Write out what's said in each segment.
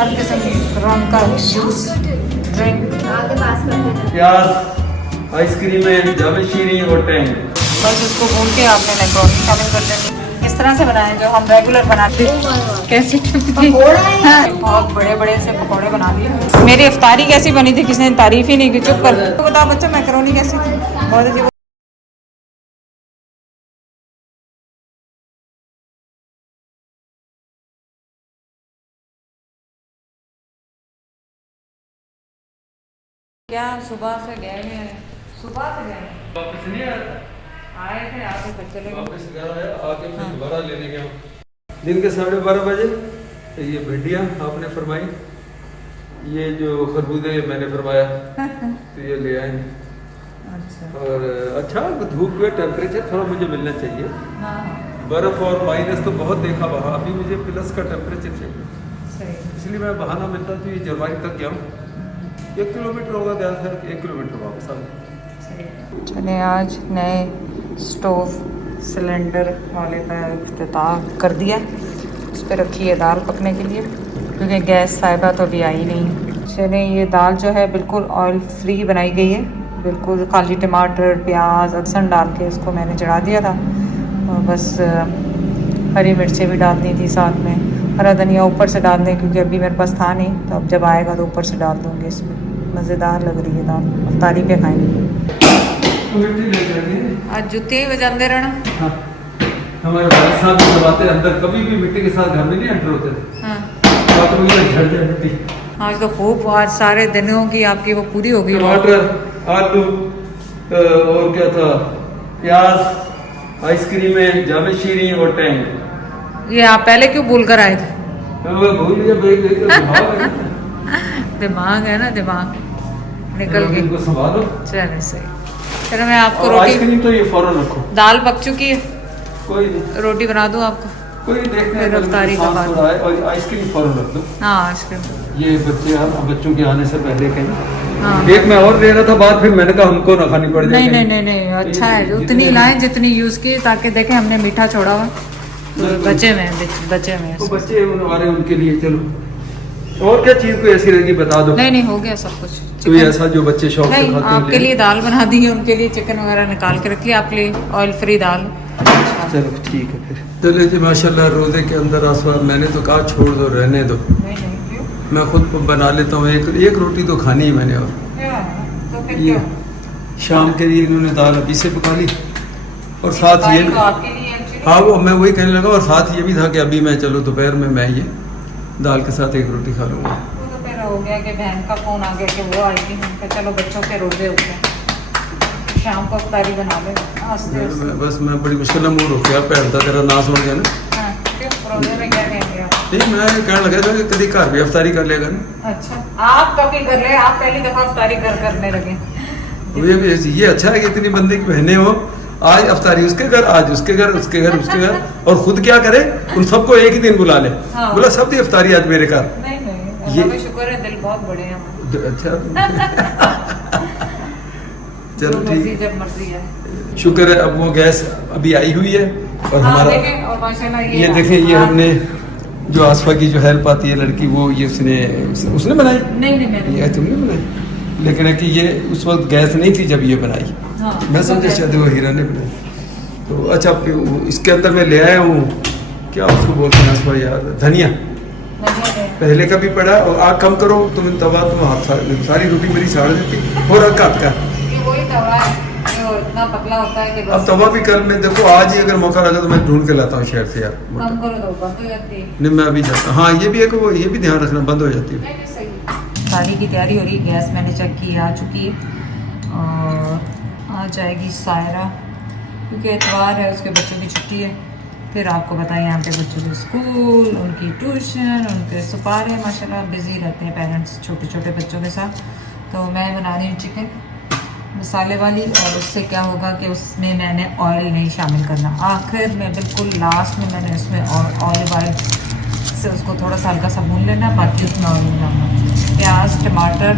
हर किस्म रंग का जूस ड्रिंक प्याज आइसक्रीम है जावे शीरी और टैंग। बस उसको भून के आपने मैक्रोनी शामिल कर देनी। इस तरह से बनाए जो हम रेगुलर बनाते हैं। कैसे हाँ, बहुत बड़े बड़े से पकौड़े बना दिए। मेरी इफ्तारी कैसी बनी थी किसी ने तारीफ ही नहीं की। चुप कर तो बताओ बच्चा मैक्रोनी कैसी थी। बहुत अजीब। क्या सुबह से गए हैं? सुबह से गए वापस नहीं आया था? आए थे आगे फिर चले गए। वापस घर आया आके फिर दोबारा लेने गया दिन के 12:30 बजे। तो ये भिंडियाँ आपने फरमाई, ये जो खरबूजे मैंने फरमाया तो ये ले आए। अच्छा और अच्छा धूप में टेम्परेचर थोड़ा मुझे मिलना चाहिए। हाँ बर्फ़ और माइनस तो बहुत देखा वहाँ, अभी मुझे प्लस का टेम्परेचर चाहिए। सही। इसलिए मैं बहाना मिलता तो ये जलवायु तक गया हूँ। 1 किलोमीटर होगा ध्यान से, 1 किलोमीटर वापस आ गया। चले आज नए स्टोव सिलेंडर वाले का इफ्तिताह कर दिया। उस पर रखी है दाल पकने के लिए क्योंकि गैस साहिबा तो अभी आई नहीं। चले ये दाल जो है बिल्कुल ऑयल फ्री बनाई गई है, बिल्कुल खाली टमाटर प्याज लहसुन डाल के इसको मैंने चढ़ा दिया था। और बस हरी मिर्चें भी डाल दी थी साथ में, हरा धनिया ऊपर से डाल दें क्योंकि अभी मेरे पास था नहीं, तो अब जब आएगा तो ऊपर से डाल दूँगी। इसमें मज़ेदार लग रही है दाल, अफ्तारी पे खाएंगे। आज जुत्ते ही बजाते रहना। हाँ। हमारे भाई साहब भी दबाते अंदर, कभी भी मिट्टी के साथ घर में नहीं एंटर होते थे। हाँ तो ये झड़ जाए मिट्टी। आज तो खूब, आज सारे दिनों की आपकी वो पूरी हो गई। टमाटर आलू और क्या था, प्याज आइसक्रीम है जावे शीरी और टैंग। ये आप पहले क्यों भूल कर आए थे? मैं भूल गया बैग लेकर। दिमाग है ना, दिमाग निकल गई। इनको संभालो। चलो सही। चलो मैं आपको और रोटी, आइसक्रीम तो ये फौरन रखो। दाल पक चुकी है, कोई नहीं, रोटी बना दूँ आपको? कोई देखने फिर अफ्तारी का बाद। और आइसक्रीम फौरन रख दो। हाँ आइसक्रीम। ये बच्चों के आने से पहले कहीं हाँ एक मैं और ले रहा था बात, फिर मैंने कहा हमको ना खानी पड़ जाए। नहीं अच्छा है, उतनी लाएं जितनी यूज़ की, ताकि देखें हमने मीठा छोड़ा हुआ तो बचे में तो बच्चे हमारे उनके लिए चलो। और क्या चीज़ कोई ऐसी रहेगी बता दो। नहीं हो गया सब कुछ। कोई ऐसा जो बच्चे शौक से नहीं, खाते आपके लिए दाल बना दी है, उनके लिए चिकन वगैरह निकाल के रख लिया, आपके लिए ऑयल फ्री दाल। चलो ठीक है फिर। चले जी माशाल्लाह, रोज़े के अंदर आसवा मैंने तो कहा छोड़ दो रहने दो, नहीं क्यों? मैं खुद बना लेता हूँ। एक रोटी तो खानी है मैंने। और तो फिर ये क्यों? शाम के लिए इन्होंने दाल अभी से पका ली, और साथ ये तो आपके लिए actually- हाँ वो मैं वही कहने लगा, और साथ ये भी था कि अभी मैं चलो दोपहर में मैं ये दाल के साथ 1 रोटी खा लूँगा। वो तो फिर हो गया कि बहन का फ़ोन आ गया कि वो आएगी, हमने कहा चलो बच्चों के रोजे हो गए, शाम को अफ्तारी बना ले आस्ते आस्ते। मैं बड़ी मुश्किल में मुँह रोक गया, पैर था तेरा नाश हो गया ना। हाँ, क्यों? रोजे में क्या कहेंगे आप? नहीं मैं कहने लगा था कि कभी घर भी अफ्तारी कर लेगा ना। अच्छा आप कभी कर ले, आप पहली दफ़ा अफ्तारी घर करने लगे। ये अच्छा है कि इतनी बंदे की बहनें हो, आज अफ्तारी उसके घर, आज उसके घर, उसके घर, उसके घर, और खुद क्या करे उन सबको एक ही दिन बुला ले। हाँ। बोला सब दी अफ्तारी आज मेरे घर। नहीं ये- अल्लाह का शुक्र है, दिल बहुत बड़े हैं हमारे। अच्छा चलो जो मर्जी ठीक, जब मर्जी है। शुक्र है। अब वो गैस अभी आई हुई है, और हाँ, हमारा देखें, और माशाल्लाह ये देखें, ये हमने जो आसफा की जो हेल्प आती है लड़की, वो ये उसने बनाई। नहीं मैंने ये तुमने बनाई, लेकिन है कि ये उस वक्त गैस नहीं थी जब ये बनाई। हाँ, मैं समझा शायद वो हीरा ने बनाई। तो अच्छा इसके अंदर मैं ले आया हूँ, क्या उसको बोलते हैं आसफा यार, धनिया पहले का भी पड़ा। और आग कम करो तुम तवा, तुम हाथ सारी रोटी मेरी साड़ देती, और आग काट का वही तवा है जो इतना पतला होता है कि अब तवा भी कल मैं देखो, आज ही अगर मौका लगा तो मैं ढूंढ के लाता हूँ शहर से यार। कम करो तो बंद हो जाती है। नहीं मैं अभी जाता, हाँ ये भी है कि वो ये भी ध्यान रखना, बंद हो जाती है। नहीं सही। शादी की तैयारी हो रही है, गैस मैंने चेक की आ चुकी है, और आ जाएगी सायरा क्योंकि इतवार है, उसके बच्चों की छुट्टी है। फिर आपको बताएं यहाँ पे बच्चों के स्कूल, उनकी ट्यूशन, उनके सुपारे, माशाल्लाह बिजी रहते हैं पेरेंट्स छोटे छोटे बच्चों के साथ। तो मैं बना रही हूँ चिकन मसाले वाली, और उससे क्या होगा कि उसमें मैंने ऑयल नहीं शामिल करना, आखिर में बिल्कुल लास्ट में मैंने उसमें ऑलिव ऑयल से उसको थोड़ा सा हल्का सा भून लेना, बाकी उसमें ऑयल डालना। प्याज टमाटर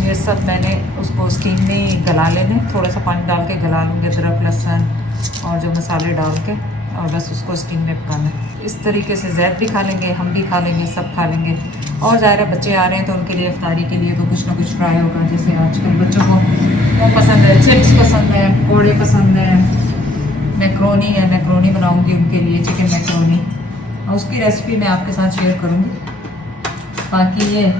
ये सब मैंने उसको स्टीम में गला लेने, थोड़ा सा पानी डाल के गला लूँगी, अदरक लहसुन और जो मसाले डाल के और बस उसको स्टीम में पकाना है। इस तरीके से जैद भी खा लेंगे, हम भी खा लेंगे, सब खा लेंगे। और ज़ाहिर है बच्चे आ रहे हैं तो उनके लिए इफ्तारी के लिए तो कुछ ना कुछ फ्राई होगा। जैसे आजकल बच्चों को वो पसंद है, चिप्स पसंद है, पकौड़े पसंद है, मैक्रोनी है, मैक्रोनी बनाऊँगी उनके लिए, चिकन मैक्रोनी, और उसकी रेसिपी मैं आपके साथ शेयर करूँगी। बाकी ये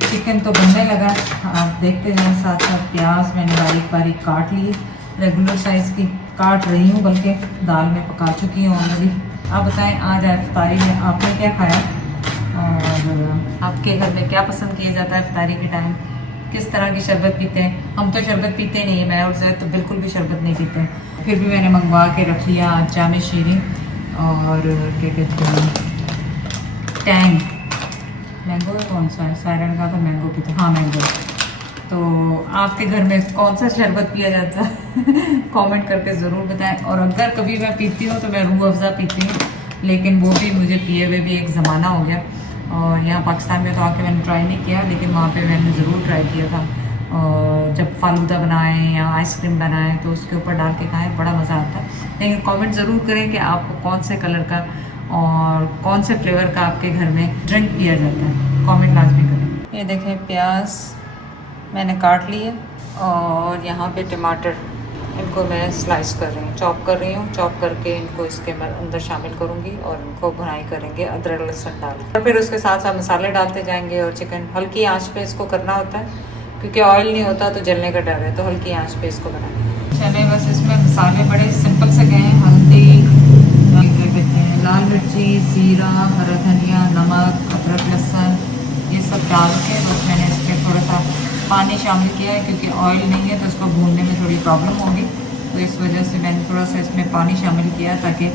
चिकन तो बनने लगा, आप देखते जाएं साथ साथ। प्याज मैंने बारीक बारीक काट लिए, रेगुलर साइज़ की काट रही हूँ, बल्कि दाल में पका चुकी हूँ ऑलरेडी। आप बताएं आज इफ्तारी में आपने क्या खाया और आपके घर में क्या पसंद किया जाता है इफ्तारी के टाइम, किस तरह की शरबत पीते हैं। हम तो शरबत पीते नहीं है, मैं और ज़ैद तो बिल्कुल भी शरबत नहीं पीते हैं। फिर भी मैंने मंगवा के रख लिया जाम शीरी और क्या कहते हैं टैंग मैंगो है। कौन सा है? सायरन का तो मैंगो पीते, हाँ मैंगो। तो आपके घर में कौन सा शरबत पिया जाता है कमेंट करके ज़रूर बताएं। और अगर कभी मैं पीती हूँ तो मैं रूह अफ़ज़ा पीती हूँ, लेकिन वो भी मुझे पिए हुए भी एक ज़माना हो गया। और यहाँ पाकिस्तान में तो आके मैंने ट्राई नहीं किया, लेकिन वहाँ पे मैंने ज़रूर ट्राई किया था। और जब फालूदा बनाएं या आइसक्रीम बनाएं तो उसके ऊपर डाल के खाएं, बड़ा मज़ा आता है। लेकिन कमेंट ज़रूर करें कि आपको कौन से कलर का और कौन से फ्लेवर का आपके घर में ड्रिंक पिया जाता है, कमेंट लाजमी करें। ये देखें प्याज मैंने काट लिए और यहाँ पे टमाटर, इनको मैं स्लाइस कर रही हूँ, चॉप कर रही हूँ। चॉप करके इनको इसके अंदर शामिल करूँगी और इनको भुनाई करेंगे अदरक लहसुन डाल। और फिर उसके साथ साथ मसाले डालते जाएंगे। और चिकन हल्की आंच पे इसको करना होता है, क्योंकि ऑयल नहीं होता तो जलने का डर है, तो हल्की आंच पे इसको बनाएंगे। चले बस इसमें मसाले बड़े सिंपल से गए, हल्दी, क्या कहते हैं लाल मिर्ची, ज़ीरा, हरा धनिया, नमक, अदरक लहसुन, ये सब डाल के बस मैंने इसमें थोड़ा सा पानी शामिल किया है, क्योंकि ऑयल नहीं है तो इसको भूनने में थोड़ी प्रॉब्लम होगी। तो इस वजह से मैंने थोड़ा सा इसमें पानी शामिल किया ताकि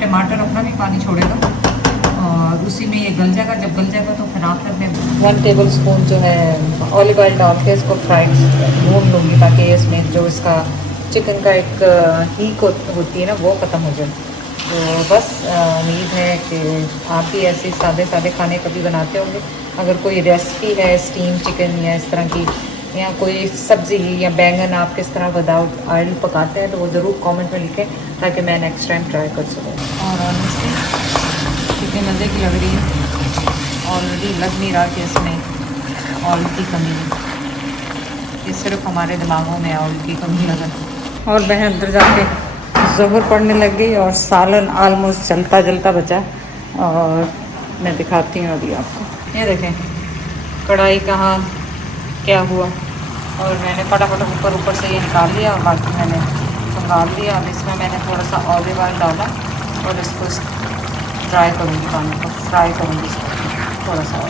टमाटर अपना भी पानी छोड़ेगा और उसी में ये गल जाएगा। जब गल जाएगा तो फिर आखिर में 1 टेबल स्पून जो है ऑलिव ऑयल डाल के इसको फ्राइड भून लूँगी, ताकि इसमें जो इसका चिकन का एक हीक होती है ना वो ख़त्म हो जाए। तो बस उम्मीद है कि आप भी ऐसे सादे सादे खाने कभी बनाते होंगे। अगर कोई रेसिपी है स्टीम चिकन या इस तरह की, या कोई सब्ज़ी या बैंगन आप किस तरह विदाउट ऑयल पकाते हैं तो वो ज़रूर कमेंट में लिखें, ताकि मैं नेक्स्ट टाइम ट्राई कर सकूँ। और ऑनेस्टली कितने मज़े की लग रही है, ऑलरेडी लग नहीं रहा कि इसमें ऑयल की कमी है, ये सिर्फ हमारे दिमागों में ऑयल की कमी लगा। और मैं अंदर जाके ज़ोहर पढ़ने लग गई और सालन आलमोस्ट जलता जलता बचा। और मैं दिखाती हूँ अभी आपको, ये देखें कढ़ाई कहाँ क्या हुआ। और मैंने फटाफट ऊपर से ये निकाल लिया और बाकी मैंने संभाल लिया। अब इसमें मैंने थोड़ा सा ऑलिव ऑयल डाला और इसको ड्राई करूँगी, पानी को फ्राई करूँगी इसको थोड़ा सा।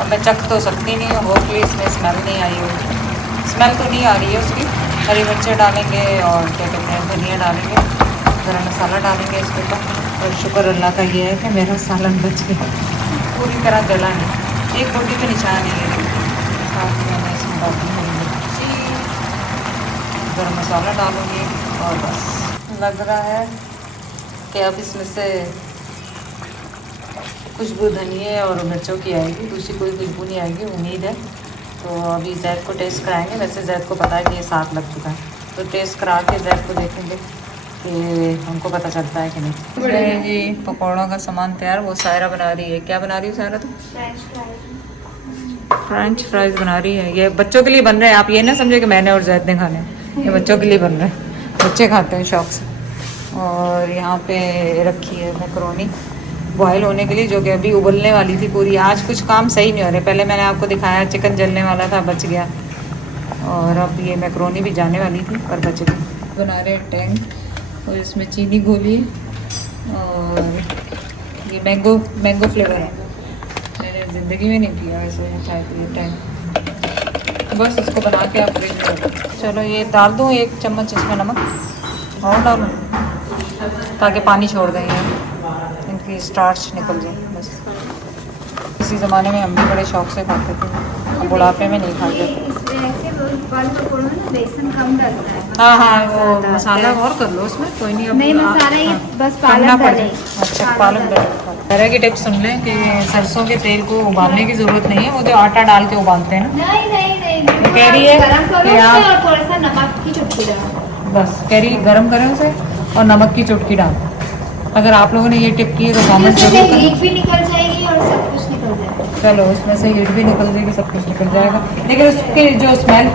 अब मैं चख तो सकती नहीं हूँ, होपफुली इसमें स्मेल नहीं आई होगी। स्मेल तो नहीं आ रही है उसकी। हरी मिर्चें डालेंगे और क्या कहते हैं धनिया डालेंगे, गरम मसाला डालेंगे इसके ऊपर। और शुक्र अल्लाह का ये है कि मेरा सालन बच गया, पूरी तरह गला नहीं, एक रोटी पे निशान नहीं है। साथ मैंने इसमें डालूँगी गरम मसाला डालूँगी और बस लग रहा है कि अब इसमें से खुशबू धनिया और मिर्चों की आएगी, दूसरी कोई खुशबू नहीं आएगी उम्मीद है। तो अभी जैद को टेस्ट कराएंगे। वैसे जैद को पता है कि ये साग लग चुका है, तो टेस्ट करा के जैद को देखेंगे कि हमको पता चलता है कि नहीं। बड़े जी पकौड़ों का सामान तैयार, वो सायरा बना रही है। क्या बना रही है सायरा? तो फ्रेंच फ्राइज बना रही है। ये बच्चों के लिए बन रहे हैं, आप ये ना समझे कि मैंने और जैद ने खाने, ये बच्चों के लिए बन रहे हैं, बच्चे खाते हैं शौक से। और यहाँ पे रखी है मैकरोनी बॉयल होने के लिए, जो कि अभी उबलने वाली थी पूरी। आज कुछ काम सही नहीं हो रहे, पहले मैंने आपको दिखाया चिकन जलने वाला था, बच गया। और अब ये मैकरोनी भी जाने वाली थी पर बच गई। बना रहे टैंग और इसमें चीनी घोली और ये मैंगो फ्लेवर है। मैंने ज़िंदगी में नहीं पिया वैसे चाय पिए टैंग। बस इसको बना के आप फ्रिज में रखो। चलो ये डाल दूँ 1 चम्मच इसमें नमक और डालूँ ताकि पानी छोड़ दें, इनकी स्टार्च निकल जाए। बस इसी ज़माने में हम भी बड़े शौक से खाते थे, बुढ़ापे में नहीं खा जाते। बेसन कम डलता है। हाँ हाँ वो मसाला और कर लो उसमें, कोई नहीं। नहीं मसाला ये बस पालक डालें। अच्छा पालक डालें। तरह की टिप्स सुन लें कि सरसों के तेल को उबालने की ज़रूरत नहीं है, वो जो आटा डाल के उबालते हैं ना। नहीं कह रही है गरम करो कि आप और थोड़ा सा नमक की चुटकी डालो। बस कह रही गरम करें उसे और नमक की चुटकी डाल, अगर आप लोगों ने ये टिप की है तो कमेंट उसमें जरूर हीट करें। भी निकल जाएगी और सब कुछ निकल जाएगा। चलो उसमें से हीट भी निकल जाएगी, सब कुछ निकल जाएगा, लेकिन उसकी जो स्मेल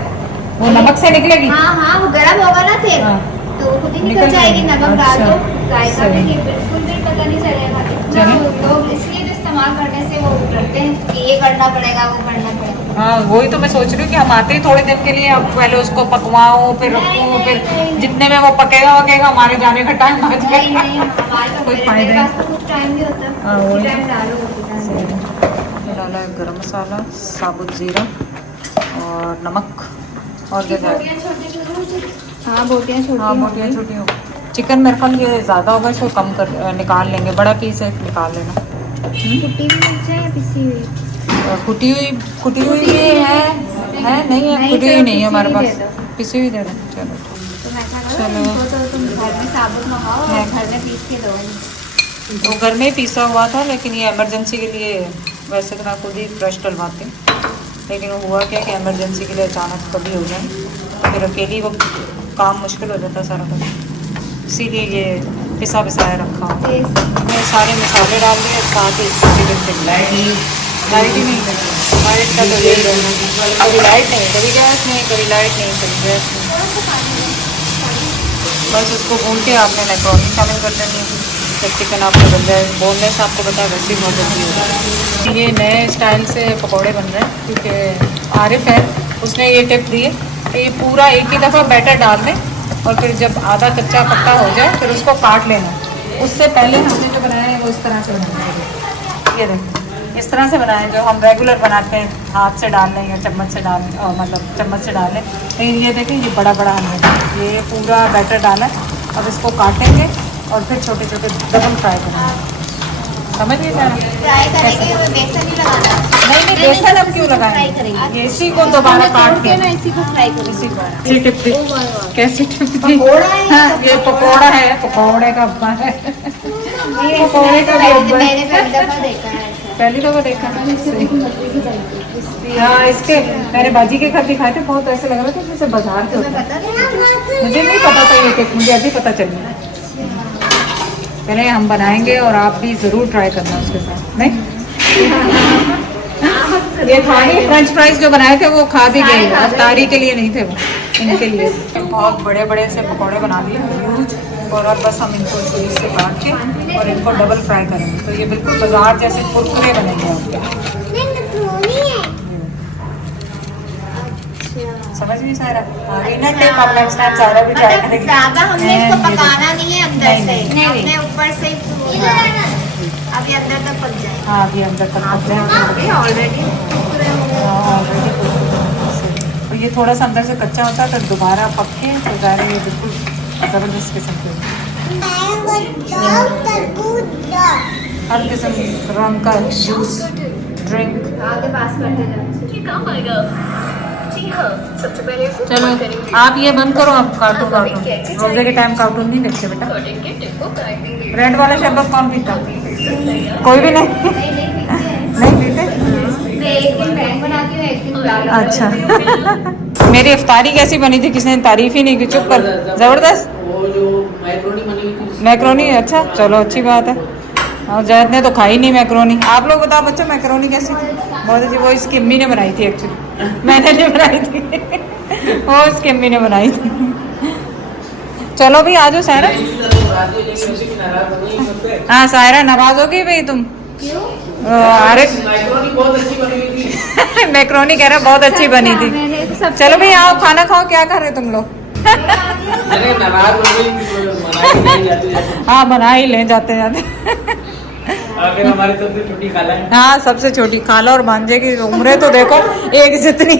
वो नमक से निकलेगी। हाँ हाँ, वो गर्म होगा ना तेल, हाँ। तो वो खुद ही निकल निकल जाएगी। जाएगी। नमक डाल अच्छा। दो, जायका सही। भी बिल्कुल भी पता नहीं चलेगा। इतना चलिए। लोग इसलिए तो इस्तेमाल करने से वो करते हैं कि ये करना पड़ेगा, वो करना पड़ेगा। हाँ वही तो मैं सोच रही हूँ कि हम आते ही थोड़े दिन के लिए, अब पहले उसको पकवाओ फिर नहीं, रखो, नहीं, फिर नहीं। जितने में वो पकेगा हमारे जाने का टाइम आ नहीं जाएगा। नहीं, हमारे तो कोई मेरे फायदा पास तो कुछ टाइम भी होता है। हाँ, उसी वही। टाइम डालो, उसी टाइम। ये डाला है गरम मसाला, साबुत जीरा और नमक, और क्या डाला? बोटियाँ छोटी-छोटी। हाँ, बोटियाँ छोटी हाँ बोटियाँ छोटी हो। चिकन मेरे ख्याल ये ज़्यादा होगा, इसको कम कर निकाल लेंगे, बड़ा पीस है निकाल लेना। कुटी हुई मिर्च है या पिसी हुई? कुटी हुई है नहीं है, नहीं, कुटी चलो हुई नहीं है हमारे पिसी हुई पास, दे दो। पिसी हुई दे दें। चलो तो मैं क्या चलो। करूँ, इनको तो तुम घर में साबुत मंगाओ और मैं- घर में पीस के दो। वो घर में ही पीसा हुआ था, लेकिन ये इमरजेंसी के लिए, वैसे तो मैं खुद ही फ्रेश डलवाती हूँ, लेकिन वो हुआ क्या कि इमरजेंसी के लिए अचानक कभी हो जाए तो फिर अकेली वो काम मुश्किल हो जाता है सारा कुछ, इसीलिए ये पिसा पिसाया रखा हूँ। मैं सारे मसाले डाल दिए, साथ ही लाइट ही नहीं है लाइट का तो यही रहना, कभी लाइट नहीं, कभी गैस नहीं, कभी लाइट नहीं, कभी गैस नहीं। बस उसको भून के आपने मैक्रोनी शामिल कर देनी है, जब चिकन आपका बन जाए। बोनलेस आपको पता है वैसे ही बहुत जल्दी हो जाता है। ये नए स्टाइल से पकौड़े बन रहे हैं, क्योंकि आरिफ है उसने ये टिप दी है कि ये पूरा एक ही दफ़ा बैटर डाल दें और फिर जब आधा कच्चा पक्का हो जाए फिर उसको काट लेना। उससे पहले हमने जो बनाया है वो इस तरह से बनाया है, ये देखो इस तरह से बनाए जो हम रेगुलर बनाते हैं, हाथ से डाल लें या चम्मच से डाल लें, मतलब चम्मच से डाल लें। लेकिन ये देखें ये बड़ा बड़ा हमने ये पूरा बैटर डाला, अब इसको काटेंगे और फिर छोटे छोटे डबल फ्राई करेंगे। समझिए सारा फ्राई करेंगे, वो बेसन नहीं लगाना। नहीं बेसन अब क्यों फ्राई लगाएंगे, करेंगे। ये इसी को दोबारा काट के ना इसी को फ्राई करेंगे। इसी को इसी टिप दी। कैसी टिप दी? पकौड़ा है, हाँ, ये पकौड़ा है, पकौड़े का अब्बा है। पकौड़े का भी अब्बा है। मैंने पहली दफा देखा है ऐसा। पहली दफा देखा ना इससे। हाँ इसके मैंने बाजी के घर दिखाए थे, बहुत ऐसे लग रहा था जैसे बाजार के होते हैं। पता नहीं। मुझे नहीं पता था ये टिप, मुझे अभी पता चली। पहले हम बनाएंगे और आप भी ज़रूर ट्राई करना उसके साथ। नहीं ये खानी फ्रेंच फ्राइज जो बनाए थे वो खा भी गई, तारी के लिए नहीं थे वो, इनके लिए। बहुत बड़े बड़े से पकौड़े बना दिए ह्यूज, और अब बस हम इनको छुरी से काट के और इनको डबल फ्राई करेंगे, तो ये बिल्कुल बाजार जैसे कुरकुरे बनेंगे आपके। समझ नहीं सारा आगे ना टिप, आप नेक्स्ट टाइम सारा भी ट्राई मतलब करेंगे। ज्यादा हमने इसको पकाना नहीं है अंदर नहीं, से, नहीं, हमने ऊपर से अभी अंदर तक पक जाए। हाँ अभी अंदर तक पक जाए ऑलरेडी और ये थोड़ा सा अंदर से कच्चा होता है, तो दोबारा पक के तो ज़्यादा ये बिल्कुल ज़बरदस्त किस्म के हर किस्म रंग का जूस ड्रिंक। आगे पास करते जाओ। चलो आप ये बंद करो, आप कार्टून रोजे के टाइम कार्टून नहीं देखते बेटा। रेड वाला शरबत कौन पीता? कोई भी नहीं। नहीं पीते? मैं एक दिन बैंग बनाती हूँ, एक दिन गुलाब। अच्छा मेरी इफ्तारी कैसी बनी थी, किसी ने तारीफ ही नहीं की, चुप कर। जबरदस्त वो जो मैक्रोनी बनी हुई थी, मैक्रोनी। अच्छा चलो अच्छी बात है। और जैद ने तो खाई नहीं मैक्रोनी। आप लोग बताओ बच्चों मैक्रोनी कैसी थी? बहुत अच्छी। वो इसकी अम्मी ने बनाई थी एक्चुअली, मैंने नहीं बनाई थी। वो इसकी अम्मी ने बनाई थी। चलो भी आ जाओ सायरा। हाँ सायरा नाराज होगी भाई तुम? अरे मैक्रोनी बहुत अच्छी बनी हुई थी। मैक्रोनी कह रहा बहुत अच्छी बनी थी। चलो भाई आओ खाना खाओ, क्या कर रहे तुम लोग? अरे नाराज हो गई, मनाई नहीं जाती। हाँ बना ही ले जाते जाते। आखिर हमारी सबसे छोटी खाला है। हाँ सबसे छोटी खाला और भांजे की उम्रें तो देखो एक जितनी।